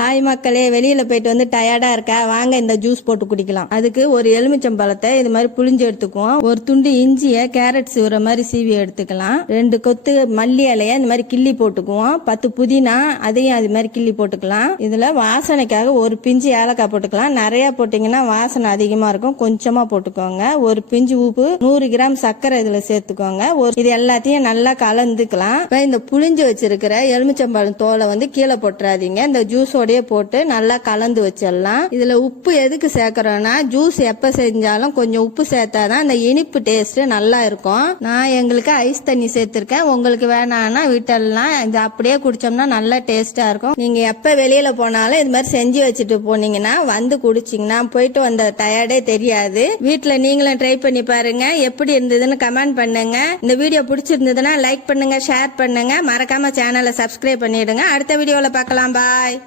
Hi மக்களே, வெளியில போயிட்டு வந்து டயர்டா இருக்கா, வாங்க இந்த ஜூஸ் போட்டு குடிக்கலாம். அதுக்கு ஒரு எலுமிச்சம்பழத்தை இது மாதிரி புளிஞ்சு எடுத்துக்குவோம். ஒரு துண்டு இஞ்சிய கேரட் சீவுற மாதிரி சீவி எடுத்துக்கலாம். 2 கொத்து மல்லி இலைய இந்த மாதிரி கிள்ளி போட்டுக்குவோம். 10 புதினா அதையும் அது மாதிரி கிள்ளி போட்டுக்கலாம். இதுல வாசனைக்காக ஒரு பிஞ்சு ஏலக்காய் போட்டுக்கலாம். நிறைய போட்டீங்கன்னா வாசனை அதிகமா இருக்கும், கொஞ்சமா போட்டுக்கோங்க. ஒரு பிஞ்சு உப்பு, 100 கிராம் சர்க்கரை இதுல சேர்த்துக்கோங்க. இது எல்லாத்தையும் நல்லா கலந்துக்கலாம். இப்ப இந்த புளிஞ்சு வச்சிருக்கிற எலுமிச்சம்பழம் தோலை வந்து கீழே போட்டுறாதீங்க. இந்த ஜூஸோடய போட்டு நல்லா கலந்து வச்சிடலாம். இதுல உப்பு எதுக்கு சேர்க்கறோம்னா, ஜூஸ் எப்ப செஞ்சாலும் கொஞ்சம் உப்பு சேர்த்தாதான் இந்த இனிப்பு டேஸ்ட் நல்லா இருக்கும். நான் எங்களுக்கு ஐஸ் தண்ணி சேர்த்திருக்கேன், உங்களுக்கு வேணாம்னா விட்டலாம். இது அப்படியே குடிச்சோம்னா நல்லா டேஸ்டா இருக்கும். நீங்க எப்ப வெளியில போனாலும் இது மாதிரி செஞ்சு வச்சுட்டு போனீங்கன்னா வந்து குடிச்சிங்கன்னா போயிட்டு வந்த டயர்டே தெரியாது. வீட்டுல நீங்களும் ட்ரை பண்ணி பாருங்க, எப்படி இருந்ததுன்னு கமெண்ட் பண்ணுங்க. இந்த வீடியோ பிடிச்சிருந்ததுன்னா லைக் பண்ணுங்க, ஷேர் பண்ணுங்க, மறக்காம சேனலை சப்ஸ்கிரைப் பண்ணிடுங்க. அடுத்த வீடியோல பார்க்கலாம். பாய்.